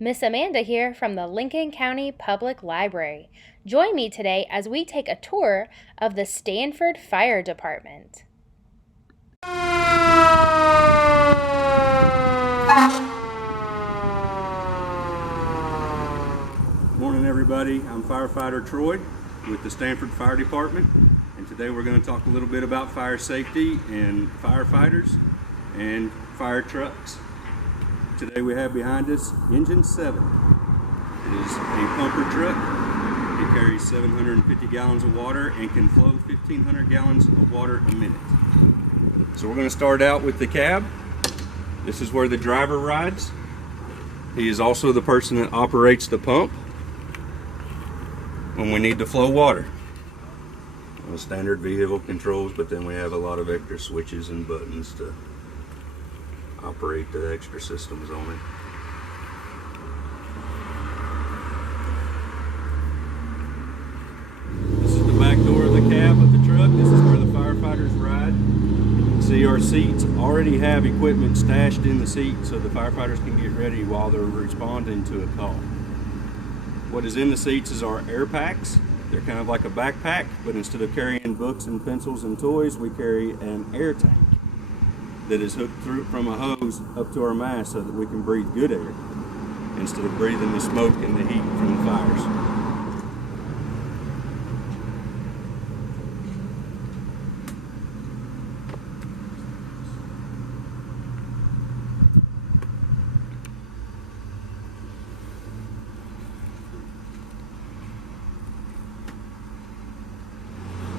Miss Amanda here from the Lincoln County Public Library. Join me today as we take a tour of the Stanford Fire Department. Morning everybody, I'm firefighter Troy with the Stanford Fire Department, and today we're going to talk a little bit about fire safety and firefighters and fire trucks. Today we have behind us Engine 7. It is a pumper truck. It carries 750 gallons of water and can flow 1,500 gallons of water a minute. So we're going to start out with the cab. This is where the driver rides. He is also the person that operates the pump when we need to flow water. Standard vehicle controls, but then we have a lot of extra switches and buttons to operate the extra systems on it. This is the back door of the cab of the truck. This is where the firefighters ride. See, our seats already have equipment stashed in the seat so the firefighters can get ready while they're responding to a call. What is in the seats is our air packs. They're kind of like a backpack, but instead of carrying books and pencils and toys, we carry an air tank that is hooked through from a hose up to our mask so that we can breathe good air instead of breathing the smoke and the heat from the fires.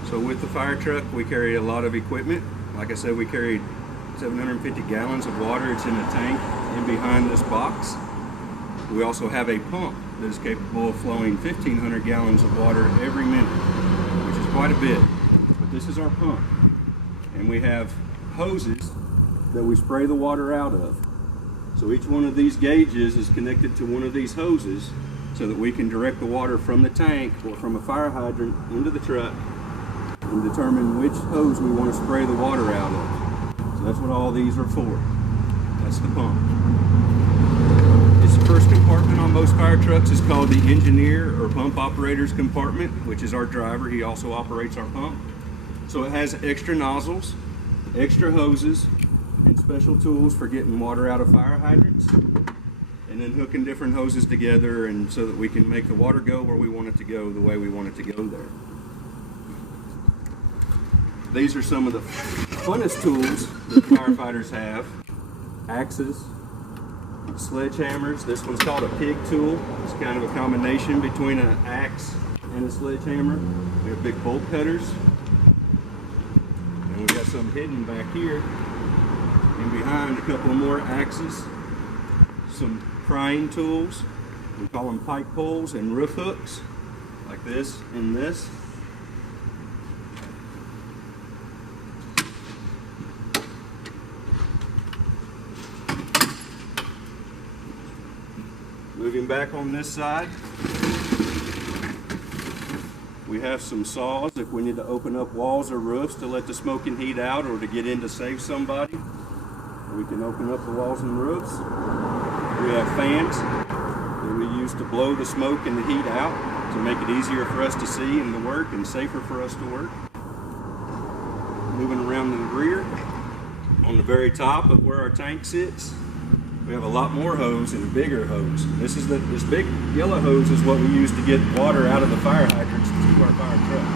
So with the fire truck, we carry a lot of equipment. Like I said, we carry 750 gallons of water. It's in a tank in behind this box. We also have a pump that is capable of flowing 1,500 gallons of water every minute, which is quite a bit. But this is our pump. And we have hoses that we spray the water out of. So each one of these gauges is connected to one of these hoses so that we can direct the water from the tank or from a fire hydrant into the truck and determine which hose we want to spray the water out of. So that's what all these are for. That's the pump. Its first compartment on most fire trucks is called the engineer or pump operator's compartment, which is our driver. He also operates our pump. So it has extra nozzles, extra hoses, and special tools for getting water out of fire hydrants, and then hooking different hoses together and so that we can make the water go where we want it to go, the way we want it to go there. These are some of the funnest tools that firefighters have. Axes, sledgehammers. This one's called a pig tool. It's kind of a combination between an axe and a sledgehammer. We have big bolt cutters. And we've got some hidden back here. And behind a couple more axes. Some prying tools. We call them pike poles and roof hooks, like this and this. Moving back on this side, we have some saws if we need to open up walls or roofs to let the smoke and heat out, or to get in to save somebody. We can open up the walls and roofs. We have fans that we use to blow the smoke and the heat out to make it easier for us to see and to work and safer for us to work. Moving around in the rear, on the very top of where our tank sits, we have a lot more hose and a bigger hose. This big yellow hose is what we use to get water out of the fire hydrants to our fire truck.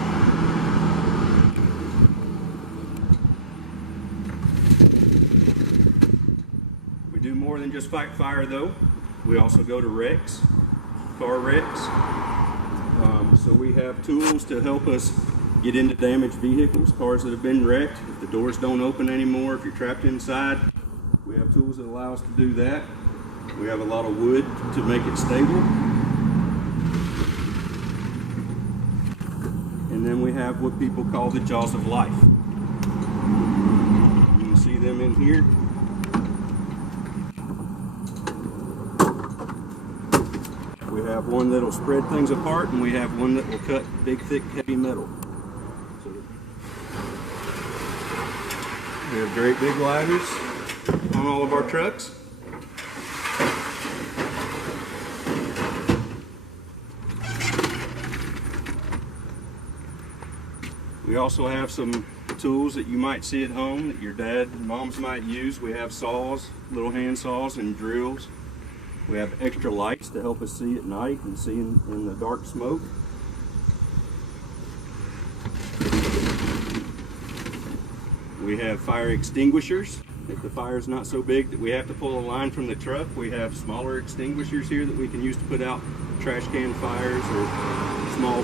We do more than just fight fire though. We also go to wrecks, car wrecks. So we have tools to help us get into damaged vehicles, cars that have been wrecked. If the doors don't open anymore, if you're trapped inside, we have tools that allow us to do that. We have a lot of wood to make it stable. And then we have what people call the jaws of life. You can see them in here. We have one that'll spread things apart, and we have one that will cut big, thick, heavy metal. So we have great big ladders on all of our trucks. We also have some tools that you might see at home that your dad and moms might use. We have saws, little hand saws and drills. We have extra lights to help us see at night and see in the dark smoke. We have fire extinguishers. If the fire is not so big that we have to pull a line from the truck, we have smaller extinguishers here that we can use to put out trash can fires or small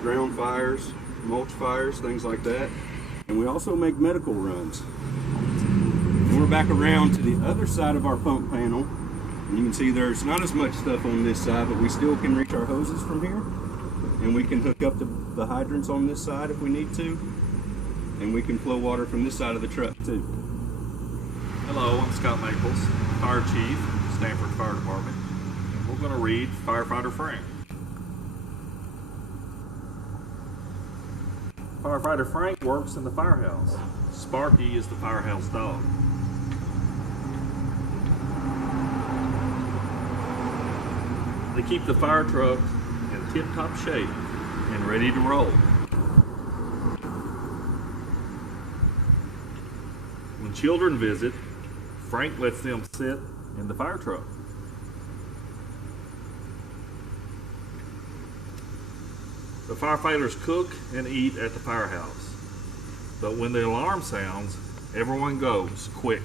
ground fires, mulch fires, things like that. And we also make medical runs. And we're back around to the other side of our pump panel. And you can see there's not as much stuff on this side, but we still can reach our hoses from here. And we can hook up the hydrants on this side if we need to. And we can flow water from this side of the truck too. Hello, I'm Scott Maples, Fire Chief, Stanford Fire Department. And we're going to read Firefighter Frank. Firefighter Frank works in the firehouse. Sparky is the firehouse dog. They keep the fire truck in tip-top shape and ready to roll. When children visit, Frank lets them sit in the fire truck. The firefighters cook and eat at the firehouse, but when the alarm sounds, everyone goes quick.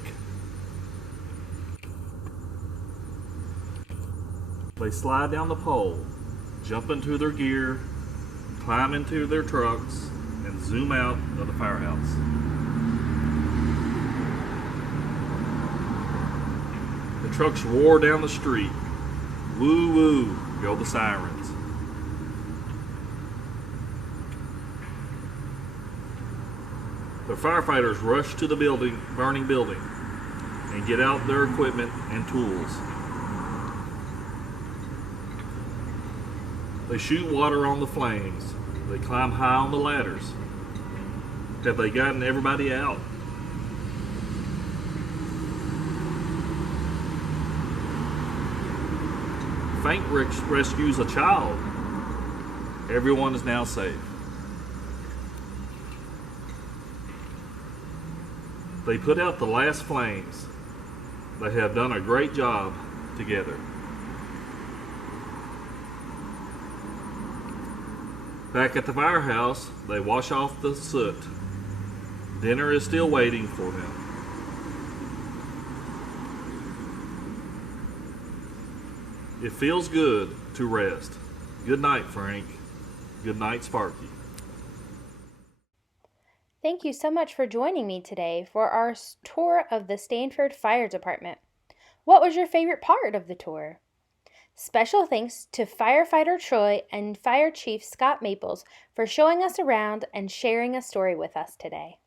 They slide down the pole, jump into their gear, climb into their trucks, and zoom out of the firehouse. The trucks roar down the street. Woo woo go the sirens. The firefighters rush to the burning building, and get out their equipment and tools. They shoot water on the flames. They climb high on the ladders. Have they gotten everybody out? Frank rescues a child. Everyone is now safe. They put out the last flames. They have done a great job together. Back at the firehouse, they wash off the soot. Dinner is still waiting for them. It feels good to rest. Good night, Frank. Good night, Sparky. Thank you so much for joining me today for our tour of the Stanford Fire Department. What was your favorite part of the tour? Special thanks to Firefighter Troy and Fire Chief Scott Maples for showing us around and sharing a story with us today.